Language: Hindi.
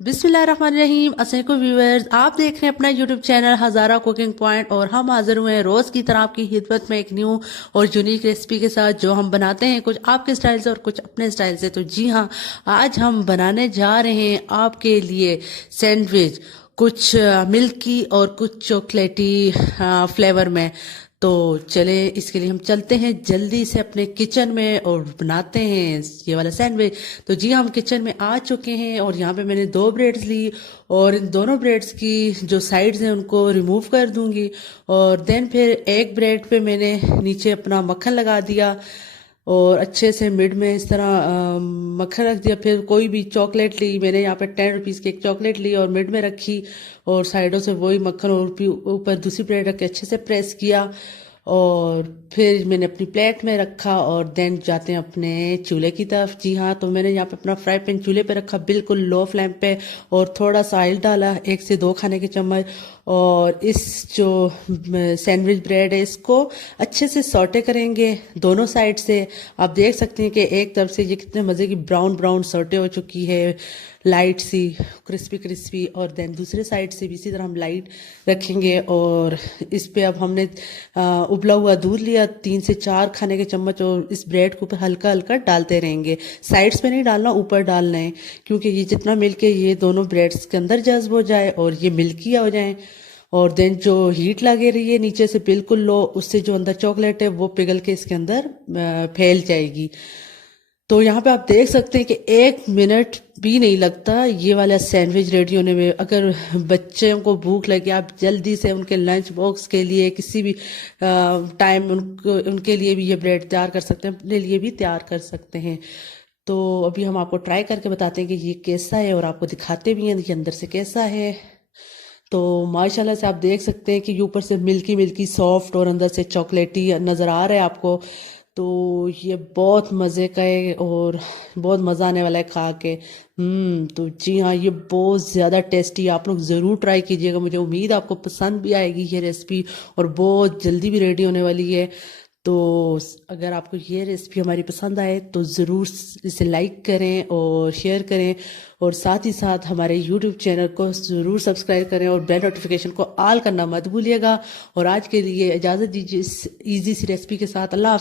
बिस्मिल्लाहिर्रहमानिर्रहीम। अस्सलाम व्यूअर्स, आप देख रहे हैं अपना यूट्यूब चैनल हज़ारा कुकिंग पॉइंट और हम हाजिर हुए हैं रोज़ की तरह आपकी खिदमत में एक न्यू और यूनिक रेसिपी के साथ जो हम बनाते हैं कुछ आपके स्टाइल से और कुछ अपने स्टाइल से। तो जी हाँ, आज हम बनाने जा रहे हैं आपके लिए सैंडविच, कुछ मिल्की और कुछ चॉकलेटी फ्लेवर में। तो चले इसके लिए हम चलते हैं जल्दी से अपने किचन में और बनाते हैं ये वाला सैंडविच। तो जी हम किचन में आ चुके हैं और यहाँ पे मैंने 2 ब्रेड्स ली और इन दोनों ब्रेड्स की जो साइड्स हैं उनको रिमूव कर दूंगी। और देन फिर एक ब्रेड पे मैंने नीचे अपना मक्खन लगा दिया और अच्छे से मिड में इस तरह मक्खन रख दिया। फिर कोई भी चॉकलेट ली, मैंने यहाँ पे 10 रुपीज़ की एक चॉकलेट ली और मिड में रखी और साइडों से वही मक्खन और ऊपर दूसरी प्लेट रख के अच्छे से प्रेस किया। और फिर मैंने अपनी प्लेट में रखा और देन जाते हैं अपने चूल्हे की तरफ। जी हाँ, तो मैंने यहाँ पे अपना फ्राई पैन चूल्हे पे रखा बिल्कुल लो फ्लेम पे और थोड़ा सा ऑयल डाला, 1 से 2 खाने के चम्मच। और इस जो सैंडविच ब्रेड है इसको अच्छे से सौटे करेंगे दोनों साइड से। आप देख सकते हैं कि एक तरफ से ये कितने मज़े की ब्राउन ब्राउन सौटे हो चुकी है, लाइट सी क्रिस्पी क्रिस्पी। और देन दूसरे साइड से भी इसी तरह हम लाइट रखेंगे। और इस पे अब हमने उबला हुआ दूध लिया 3 से 4 खाने के चम्मच और इस ब्रेड के ऊपर हल्का हल्का डालते रहेंगे। साइड्स पे नहीं डालना, ऊपर डालना है, क्योंकि ये जितना मिलके ये दोनों ब्रेड्स के अंदर जज्ब हो जाए और ये मिल्की हो जाए। और देन जो हीट लगे रही है नीचे से बिल्कुल लो, उससे जो अंदर चॉकलेट है वो पिघल के इसके अंदर फैल जाएगी। तो यहाँ पे आप देख सकते हैं कि 1 मिनट भी नहीं लगता ये वाला सैंडविच रेडी होने में। अगर बच्चों को भूख लगे, आप जल्दी से उनके लंच बॉक्स के लिए किसी भी टाइम उनके लिए भी ये ब्रेड तैयार कर सकते हैं, अपने लिए भी तैयार कर सकते हैं। तो अभी हम आपको ट्राई करके बताते हैं कि ये कैसा है और आपको दिखाते भी हैं कि अंदर से कैसा है। तो माशाल्लाह से आप देख सकते हैं कि ऊपर से मिल्की मिल्की सॉफ्ट और अंदर से चॉकलेटी नज़र आ रहा है आपको। तो ये बहुत मज़े का है और बहुत मज़ा आने वाला है खा के। तो जी हाँ, ये बहुत ज़्यादा टेस्टी, आप लोग ज़रूर ट्राई कीजिएगा। मुझे उम्मीद है आपको पसंद भी आएगी ये रेसिपी और बहुत जल्दी भी रेडी होने वाली है। तो अगर आपको ये रेसिपी हमारी पसंद आए तो ज़रूर इसे लाइक करें और शेयर करें और साथ ही साथ हमारे YouTube चैनल को ज़रूर सब्सक्राइब करें और बेल नोटिफिकेशन को ऑल करना मत भूलिएगा। और आज के लिए इजाज़त दीजिए इस ईजी सी रेसिपी के साथ। अल्लाह।